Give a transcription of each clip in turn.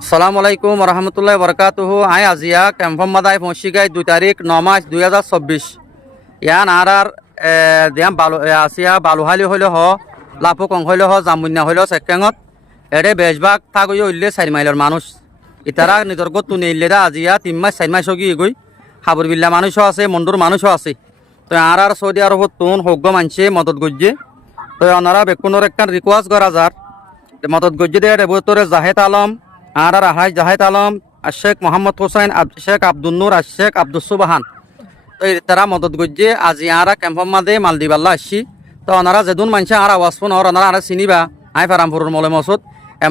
আসসালামু আলাইকুম রহমতুল্লাহ বরকাতুহু। আই আজিয়া ক্যাম্পম মাদায় পৌঁছিগাই 2 তারিখ 9 মার্চ 2024 ইয়ান আর দিয়াম বালু আসিয়া বালুহালি হইলে হ লাফু কং হইলে হ জামুন্যা হইলে সেকেঙত এরে বেশভাগ থাকই হইলে 4 মাইলের মানুষ ইতারা নিজর গত নিলেরা আজিয়া 3 মাস 4 মাস হগি গই হাবুর বিল্লা মানুষও আছে মন্ডুর মানুষও আছে। তো আর সৌদি আরবত তুন হোগ্য মানছে মদত গজ্জে তো ওনারা বেকুনোর একটা রিকোয়েস্ট করা যার মদত গজ্জে দেয় রেবতরে জাহেদ আলম আর আহাজ জাহেদ আলম শেখ মোহাম্মদ হোসেন শেখ আব্দুল নূর শেখ আব্দুল সুবাহান। তো তারা মদত গজ্জে আজি আর ক্যাম্পম মাদে মালদ্বীপাল্লা আসছি। তো ওনারা যেদুন মানছে আর আওয়াজ ফোন ওনারা আর চিনিবা আই ফারামপুরের মলে মসুদ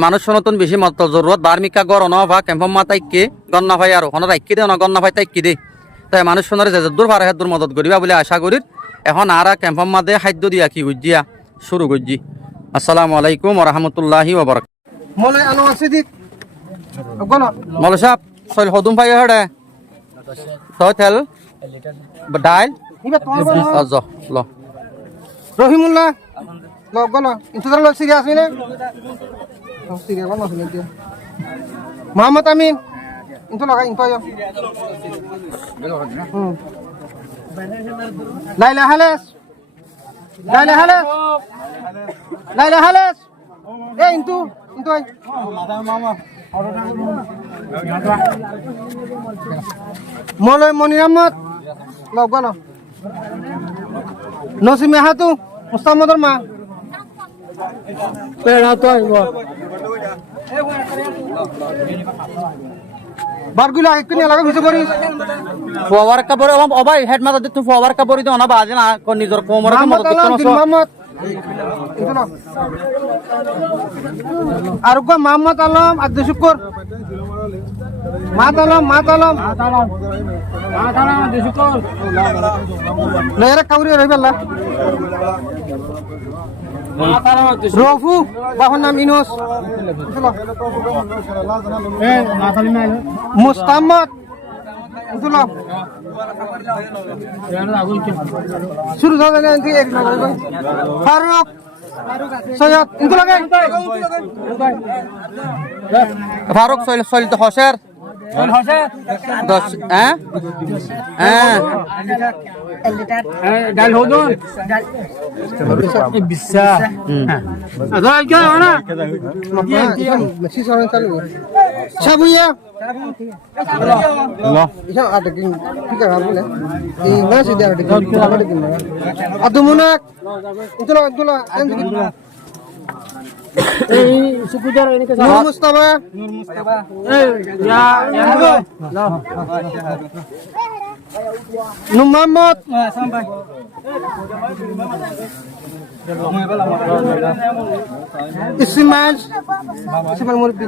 মানুষ নতুন বেশি মত জরুরত বার্মিকা গড় অনভা ক্যাম্পম মা তাইকে গন্না ভাই আর ওনারা আইকি দে গন্না ভাই তাইকি দে। তাই মানুষ সোনারে যে দূর পারে দূর মদত করিবা বলে আশা করি। এখন আর ক্যাম্পম মাদে খাদ্য দিয়া কি গুজিয়া শুরু করছি। আসসালামু আলাইকুম রহমতুল্লাহি ওয়াবারাকাতুহু। মলে আনো আছে দিক গলো মলে সাহেব সল হদুম ভাই হড়ে তো তেল ডাইল ইবা তোমার আজ ল রহিমুল্লাহ ল গলো ইন্তজার লো সিরিয়াস হইনে সিরিয়াস গলো শুনে দিয়া মোহাম্মদ আমিন ইন্ত লাগা ইন্ত আয় লাইলা হালেস লাইলা হালেস লাইলা হালেস এ ইন্তু ইন্তু আয় মলয় মনির আহমদ লগ গলো নসিমে হাতু মুস্তামদর মা পেড়া তো আইব বারগুলা একনি লাগা ভিতর করি ফওয়ার কাপড় অবাই হেড মাথা দিতে ফওয়ার কাপড় দিও না বাজে না কোন নিজর কোমরে মদত দিতে না মোহাম্মদ আর মোহাম্মদ আলম আব্দুল শুকুর মাতালম আব্দুল শুকুর লেরা কাউরি রইবেলা রফু বাহর নাম ইনোস মুস্তামদ শুরু ফারুক সৈয়দ ইন্তু লাগে ফারুক সৈল তো হসের দশ ডাল হদুন বিসা আদাল কে না মেসি সরন চালু সাবুয়া লো ইসা আটা কি ঠিক আছে বলে এই না সিধা আটা কি আটা কি আদমুনাক ইতলা এই সুকুজার এনেকে নূর মুস্তাফা এই ইয়া লো নূর মোহাম্মদ ইসমাইল মুরব্বি